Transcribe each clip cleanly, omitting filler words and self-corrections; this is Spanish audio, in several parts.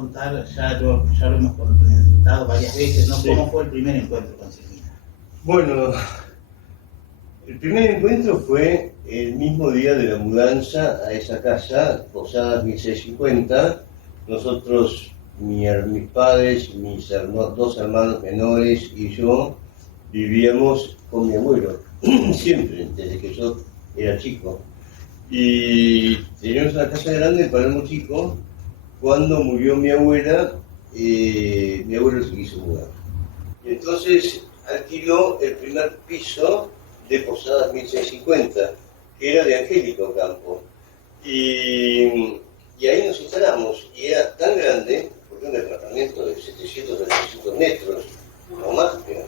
contar, ya lo hemos contado varias veces, ¿no? Sí. ¿Cómo fue el primer encuentro con Silvina? Bueno, el primer encuentro fue el mismo día de la mudanza a esa casa, Posadas 1650. Nosotros, mis padres, dos hermanos menores y yo, vivíamos con mi abuelo, siempre, desde que yo era chico. Y teníamos una casa grande para Palermo Chico. Cuando murió mi abuela, mi abuelo se quiso mudar. Y entonces alquiló el primer piso de Posadas 1650, que era de Angélica Ocampo. Y ahí nos instalamos, y era tan grande, porque un departamento de 700 a 800 metros, o más, creo.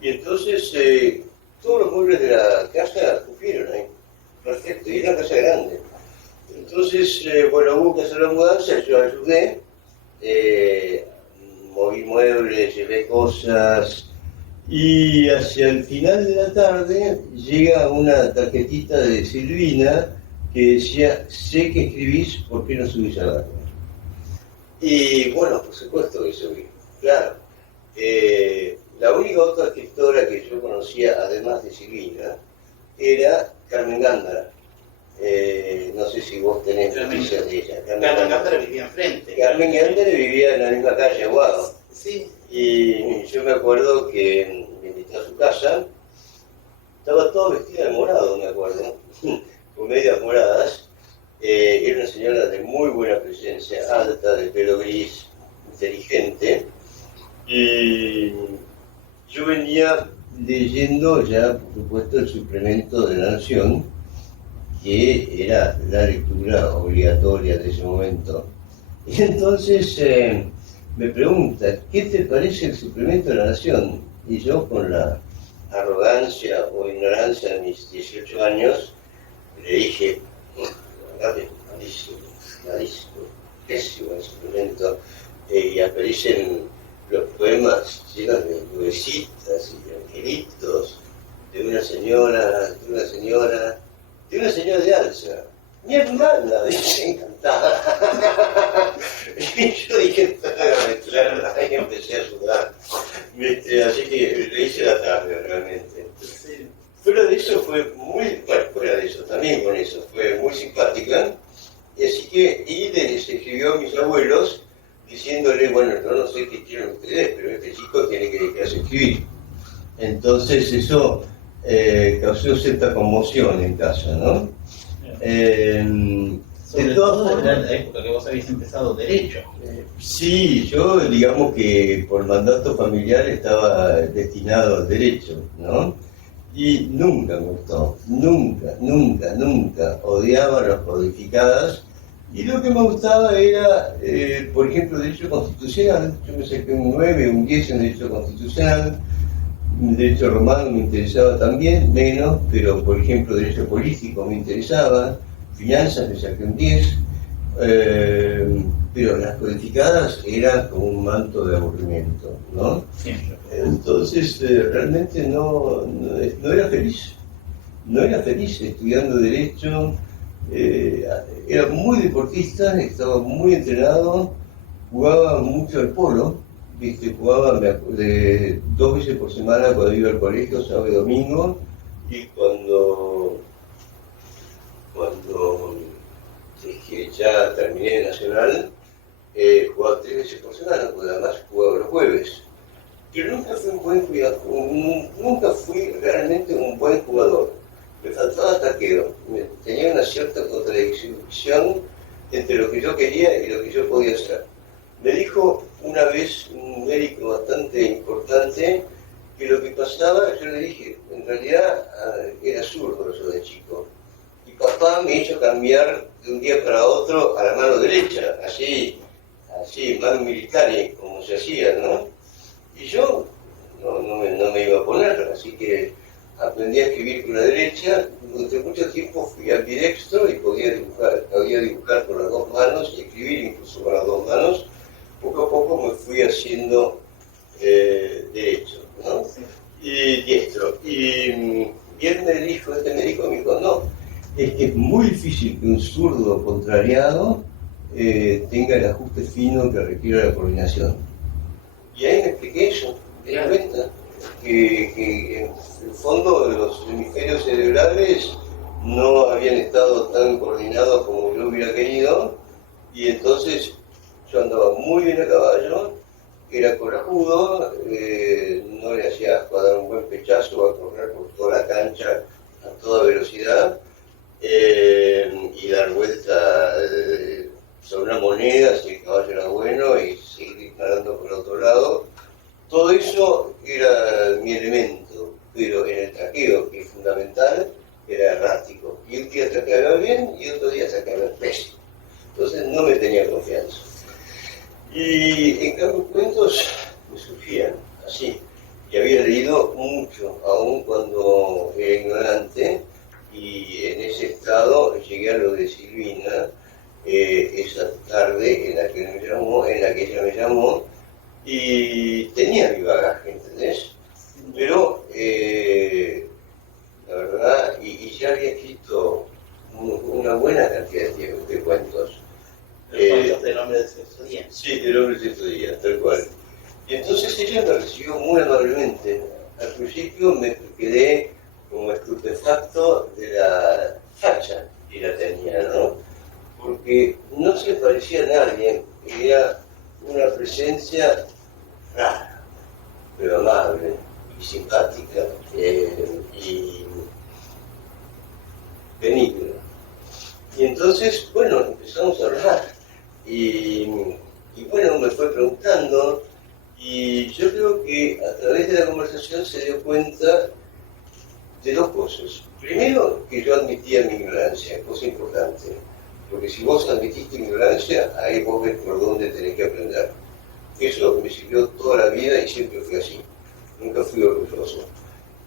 Y entonces todos los muebles de la casa cupieron ahí, perfecto, y era una casa grande. Entonces, bueno, hubo que hacer la mudanza, yo ayudé, moví muebles, llevé cosas, y hacia el final de la tarde llega una tarjetita de Silvina que decía: sé que escribís, ¿por qué no subís al árbol? Y bueno, por supuesto que subí, claro. La única otra escritora que yo conocía, además de Silvina, era Carmen Gándara. No sé si vos tenés noticias de ella. Carmen Gándara vivía enfrente. Carmen Gándara vivía en la misma calle, Aguado. Sí. Y yo me acuerdo que me invitó a su casa, estaba toda vestida de morado, me acuerdo, con medias moradas. Era una señora de muy buena presencia, alta, de pelo gris, inteligente. Y yo venía leyendo ya, por supuesto, el suplemento de La Nación, que era la lectura obligatoria de ese momento. Y entonces me pregunta: ¿qué te parece el suplemento de La Nación? Y yo, con la arrogancia o ignorancia de mis 18 años, le dije: malísimo, pésimo el suplemento. Y aparecen los poemas llenos de nubecitas y de angelitos, de una señora de Alza. Mi hermana, dije, encantada. Y yo dije: y empecé a sudar. Así que le hice la tarde, realmente. Fuera de eso fue muy, bueno, fuera de eso, también con eso, fue muy simpática. Y así que, y les escribió a mis abuelos, diciéndole: bueno, no sé qué quieren ustedes, pero este chico tiene que dedicarse a escribir. Entonces eso causó cierta conmoción en casa, ¿no? Sobre todo era la época que vos habías empezado Derecho. Sí, yo digamos que por mandato familiar estaba destinado al Derecho, ¿no? Y nunca me gustó, nunca. Odiaba las codificadas. Y lo que me gustaba era, por ejemplo, Derecho Constitucional. Yo me saqué un 9, un 10 en Derecho Constitucional. Derecho Romano me interesaba también, menos, pero por ejemplo Derecho Político me interesaba. Finanzas me saqué un 10. Pero las codificadas eran como un manto de aburrimiento, ¿no? Siempre. Entonces realmente no era feliz. No era feliz estudiando Derecho. Era muy deportista, estaba muy entrenado, jugaba mucho al polo, ¿viste? Jugaba 2 veces por semana cuando iba al colegio, sábado y domingo, y cuando es que ya terminé de Nacional, jugaba 3 veces por semana, porque además jugaba los jueves. Pero nunca fui realmente un buen jugador. Me faltaba taqueo, tenía una cierta contradicción entre lo que yo quería y lo que yo podía hacer. Me dijo una vez un médico bastante importante que lo que pasaba, yo le dije, en realidad era zurdo yo de chico. Y papá me hizo cambiar de un día para otro a la mano derecha, así, mano militar, como se hacía, ¿no? Y yo no me iba a poner, así que aprendí a escribir con la derecha. Durante mucho tiempo fui ambidextro y podía dibujar con las dos manos y escribir incluso con las dos manos. Poco a poco me fui haciendo derecho, ¿no? Y diestro. Y él me dijo, este médico me dijo: no, es que es muy difícil que un zurdo contrariado tenga el ajuste fino que requiere la coordinación. Y ahí me expliqué eso, me di cuenta que en el fondo los hemisferios cerebrales no habían estado tan coordinados como yo hubiera querido, y entonces yo andaba muy bien a caballo, era corajudo, no le hacía asco a dar un buen pechazo, a correr por toda la cancha a toda velocidad, y dar vuelta sobre una moneda si el caballo era bueno y seguir disparando por otro lado. Todo eso era mi elemento, pero en el traqueo, que es fundamental, era errático. Y un día traqueaba bien y otro día traqueaba pésimo. Entonces no me tenía confianza. Y en cambio cuentos me surgían así. Y había leído mucho, aun cuando era ignorante, y en ese estado llegué a lo de Silvina, esa tarde en la que ella me llamó, y tenía mi bagaje, ¿entendés? Pero la verdad, y ya había escrito una buena cantidad de cuentos. Los cuentos del hombre del sexto día. Sí, del hombre del sexto día, tal cual. Y entonces ella me recibió muy amablemente. Al principio me quedé como estupefacto de la facha que ella tenía, ¿no? Porque no se parecía a nadie, era una presencia rara, pero amable y simpática y benigna. Y entonces, bueno, empezamos a hablar y bueno, me fue preguntando, y yo creo que a través de la conversación se dio cuenta de dos cosas. Primero, que yo admitía mi ignorancia, cosa importante, porque si vos admitiste ignorancia, ahí vos ves por dónde tenés que aprender. Eso me sirvió toda la vida y siempre fui así, nunca fui orgulloso.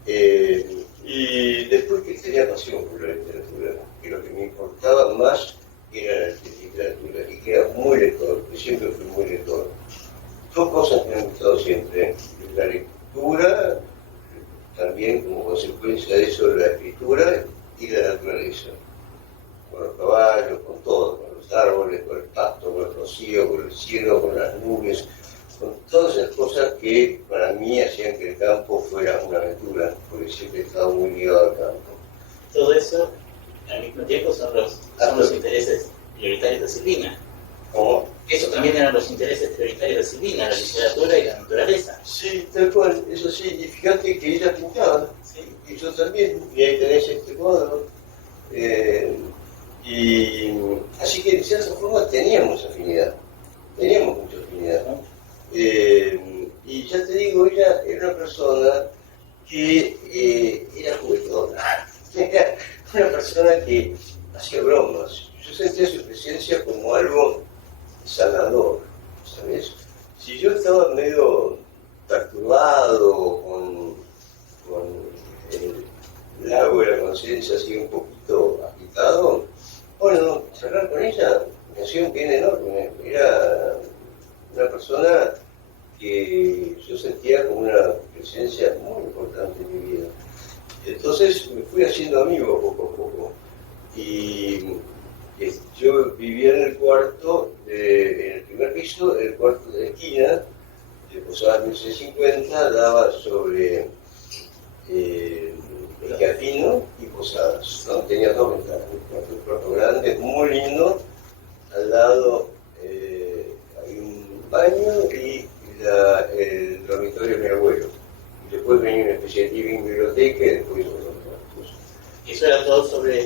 Y después que tenía pasión por la literatura, que lo que me importaba más era la literatura, y que era muy lector, que siempre fui muy lector. Dos cosas que me han gustado siempre: la lectura, también como consecuencia de eso la escritura, y la naturaleza. Con los caballos, con todo, con los árboles, con el pasto, con el rocío, con el cielo, con las nubes, con todas esas cosas que para mí hacían que el campo fuera una aventura, porque siempre he estado muy ligado al campo. Todo eso, al mismo tiempo, son los intereses prioritarios de Silvina. ¿Cómo? Eso también eran los intereses prioritarios de Silvina, la literatura y la naturaleza. Sí, tal cual, eso sí, y fíjate que ella pintaba, ¿sí? Y yo también, y ahí tenés este cuadro. Y así que de cierta forma teníamos afinidad, teníamos mucha afinidad, ¿no? Y ya te digo, ella era una persona que era juguetona, era una persona que hacía bromas. Yo sentía su presencia como algo sanador, ¿sabes? Si yo estaba medio perturbado, con el lago de la conciencia así un poquito agitado, bueno, charlar con ella me hacía un bien enorme. Era una persona que yo sentía como una presencia muy importante en mi vida. Entonces me fui haciendo amigo poco a poco. Y yo vivía en el cuarto, en el primer piso, el cuarto de esquina, de Posadas 1650, daba sobre el Casino y Posadas, ¿no? Tenía dos ventanas, un cuarto grande, muy lindo, al lado hay un baño y el dormitorio de mi abuelo. Y después venía una especie de living biblioteca y después otros cuartos. Eso era todo sobre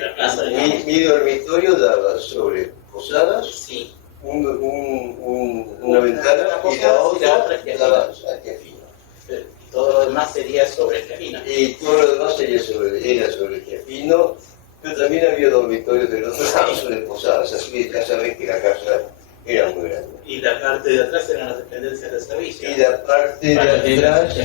la plaza de mi dormitorio daba sobre Posadas, sí. una ventana y la otra daba al Casino. Todo lo demás sería sobre el camino. Y todo lo demás era sobre el Chiafino, pero también había dormitorios de los dos lados de Posadas, así que ya sabés que la casa era muy grande. Y la parte de atrás eran las dependencias de servicio. Y la parte de atrás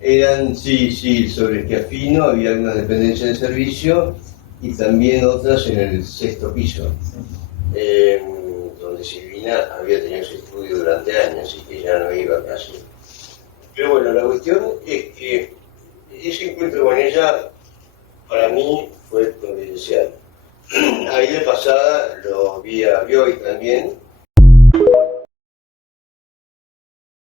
eran, sí, sobre el Chiafino había algunas dependencias de servicio y también otras en el sexto piso, donde Silvina había tenido su estudio durante años y que ya no iba casi. Pero bueno, la cuestión es que ese encuentro con ella para mí fue providencial. ahí de pasada lo vi a Bioy también,